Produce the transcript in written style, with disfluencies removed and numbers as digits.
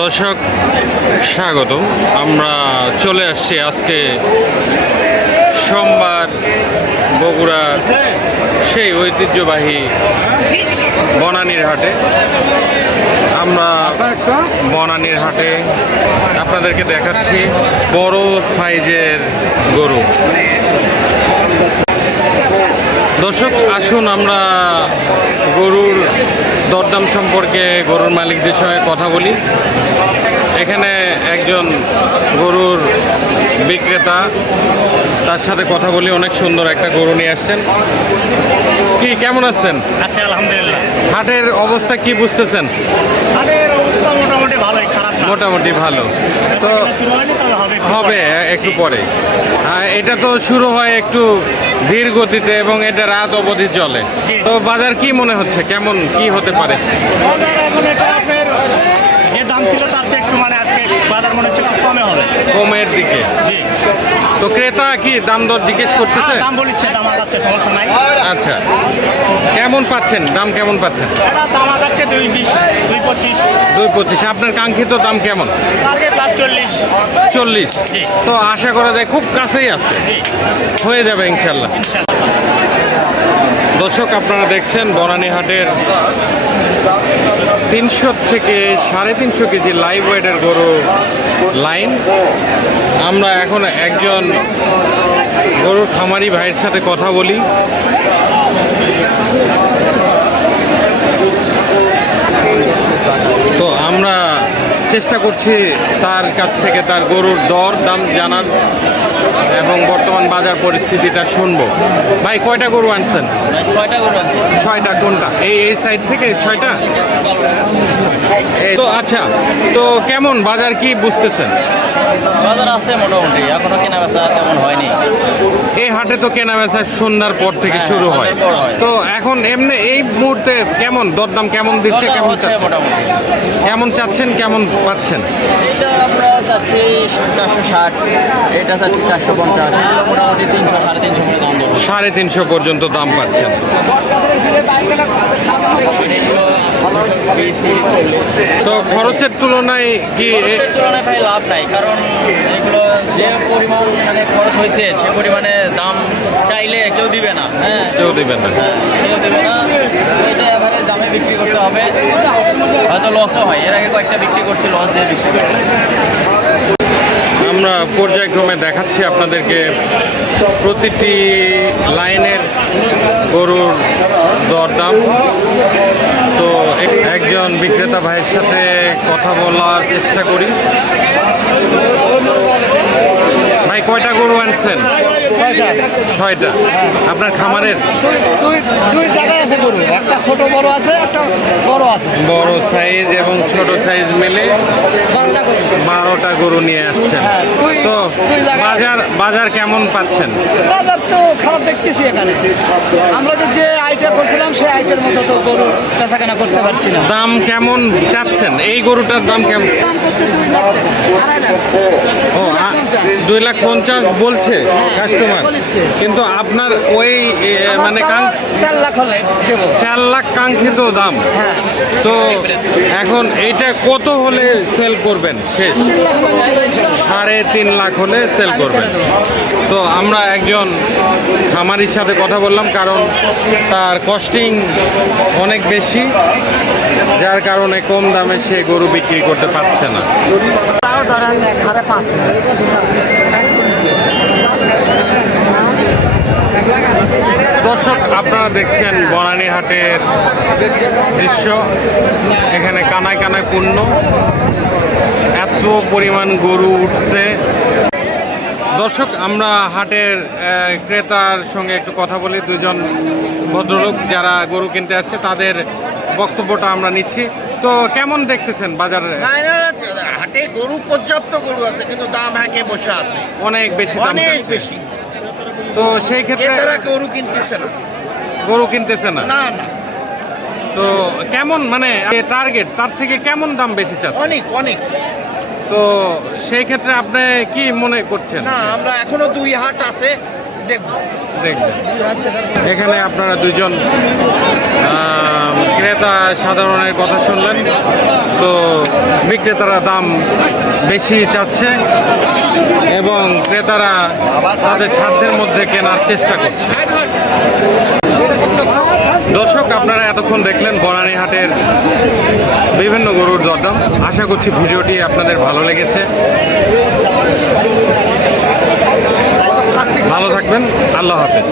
দর্শক স্বাগত। আমরা চলে আসছি আজকে সোমবার বগুড়ার সেই ঐতিহ্যবাহী বনানীর হাটে। আমরা বনানীর হাটে আপনাদেরকে দেখাচ্ছি বড় সাইজের গরু। দর্শক আসুন আমরা গরুর দরদাম সম্পর্কে গরুর মালিকদের সঙ্গে কথা বলি। এখানে একজন গরুর বিক্রেতা, তার সাথে কথা বলি। অনেক সুন্দর একটা গরু নিয়ে আসছেন। কি কেমন আছেন? আচ্ছা, আলহামদুলিল্লাহ। হাটের অবস্থা কি বুঝতেছেন? হাটের অবস্থা মোটামুটি ভালোই, খারাপ না। মোটামুটি ভালো তো শুরু হয়নি, তবে হবে একটু পরে। এটা তো শুরু হয় একটু ধীর গতিতে এবং এটা রাত অবধি চলে। তো বাজার কি মনে হচ্ছে, কেমন কি হতে পারে? বাজার এখন এটা আপনার যে দাম ছিল তার চেয়ে একটু মানে আজকে বাজার মনে হচ্ছে একটু কমে হবে। কমের দিকে? জি। তো ক্রেতা কি দাম দর জিজ্ঞেস করতেছে? দাম বলিচ্ছে, দাম আগাচ্ছে, সমস্যা নাই। আচ্ছা, কেমন পাচ্ছেন, দাম কেমন পাচ্ছেন? এটা দাম আগাচ্ছে 2.20, 2.25। 2.25। আপনার কাঙ্ক্ষিত দাম কেমন? টার্গেট লাখ 40। 40? জি। তো আশা করা যায় খুব কাছেই আছে, জি, হয়ে যাবে ইনশাল্লাহ। দর্শক আপনারা দেখছেন বনানী হাটের 300 থেকে 350 কেজি লাইভ ওয়েটের গরু লাইন। আমরা এখন একজন গরুর খামারি ভাইয়ের সাথে কথা বলি। তো আমরা চেষ্টা করছি তার কাছ থেকে তার গরুর দর দাম জানার এবং বর্তমান বাজার পরিস্থিতিটা শুনবো। ভাই কয়টা গরু আনছেন? 6টা গরু আছে। 6টা? কোনটা? এই সাইড থেকে 6টা? তো আচ্ছা, তো কেমন বাজার কি বুঝতেছেন? বাজার আছে মোটামুটি, এখনো কেনা বেচা তেমন হয়নি। এই হাটে তো কেনা বেচা সন্ধ্যার পর থেকে শুরু হয়। সন্ধ্যার পর হয়। তো এখন এমনি এই মুহূর্তে কেমন দরদাম কেমন দিচ্ছে, দরদাম কেমন হচ্ছে চাচ্ছেন? মোটামুটি। কেমন চাচ্ছেন, কেমন পাচ্ছেন? এটা আমরা চাচ্ছি 460, এটা চাচ্ছি 450, এগুলো মোটামুটি 300 350 করে দাম ধরবো। 350 পর্যন্ত দাম পাচ্ছেন। তো খরচের তুলনায় কি খরচের তুলনায় ভাই লাভ নাই, কারণ এগুলো যে পরিমাণ মানে খরচ হয়েছে সে পরিমাণে দাম চাইলে কেউ দিবে না। হ্যাঁ, কেউ দেবেন না? কেউ দেবে না। এটা এভারেজ দামে বিক্রি করতে হবে, হয়তো লসও হয়। এর আগে কয়েকটা বিক্রি করছি, লস দিয়ে বিক্রি করতে। আমরা পর্যায়ক্রমে দেখাচ্ছি আপনাদেরকে প্রতিটি লাইনের গরুর দরদাম। তো একজন বিক্রেতা ভাইয়ের সাথে কথা বলার চেষ্টা করি। ভাই কয়টা গরু আনছেন? 6টা। আপনার খামারের? দুই জায়গায় আছে গরু, একটা ছোট বড় আছে, একটা বড় আছে। বড় সাইজ এবং ছোট সাইজ মিলে 12টা গরু নিয়ে আসছেন। তো বাজার কেমন পাচ্ছেন? বাজার তো খারাপ দেখতেছি এখানে। আমরা যে আইটা করছিলাম সেই আইটের মতো তো গরু বেচাকেনা করতে পারছি না। দাম কেমন চাচ্ছেন? এই গরুটার দাম কেমন? দাম করছে 2 লাখ টাকা, 2.5 লাখ। ও 2,50,000 বলছে কাস্টমার, বলছে। কিন্তু আপনার ওই মানে 4 লাখ হলে দেবো। 4 লাখ কাঙ্ক্ষিত দাম। হ্যাঁ, তো এখন এইটা কত হলে সেল করবেন? শেষ 3 লাখ হলে আমি দেবো ইনশাআল্লাহ। 3.5 লাখ হলে সেল করবেন। তো আমরা একজন খামারির সাথে কথা বললাম, কারণ তার কস্টিং অনেক বেশি, যার কারণে কম দামে সে গরু বিক্রি করতে পারছে না। তাও ধরেন 5.5 দর্শক আপনারা দেখছেন বনানী হাটের দৃশ্য। এখানে কানায় কানায় পূর্ণ, এত পরিমাণ গরু উঠছে। দর্শক আমরা হাটের ক্রেতার সঙ্গে একটু কথা বলি। দুজন ভদ্রলোক যারা গরু কিনতে আসছে তাদের বক্তব্যটা আমরা নিচ্ছি। তো কেমন দেখতেছেন বাজার? হাটে গরু পর্যাপ্ত গরু আছে, কিন্তু দাম হাঁকে বসে আছে অনেক বেশি দাম অনেক চাচ্ছে। বেশি। তো সেই ক্ষেত্রে ক্রেতারা গরু কিনতেছে না। গরু কিনতেছে না। না না, তো কেমন মানে টার্গেট তার থেকে কেমন দাম বেশি চাচ্ছে? অনেক অনেক। তো সেই ক্ষেত্রে আপনি কি মনে করছেন? না, আমরা এখনো 2 হাট আছে, দেখবো। দেখবেন এখানে আপনারা দুজন ক্রেতা সাধারণের কথা শুনলেন। তো বিক্রেতারা দাম বেশি চাচ্ছে এবং ক্রেতারা তাদের সাধ্যের মধ্যে কেনার চেষ্টা করছে। দর্শক, আপনারা এতক্ষণ দেখলেন বনানী হাটের বিভিন্ন গরুর দরদাম। আশা করছি ভিডিওটি আপনাদের ভালো লেগেছে। ভালো থাকবেন, আল্লাহ হাফেজ।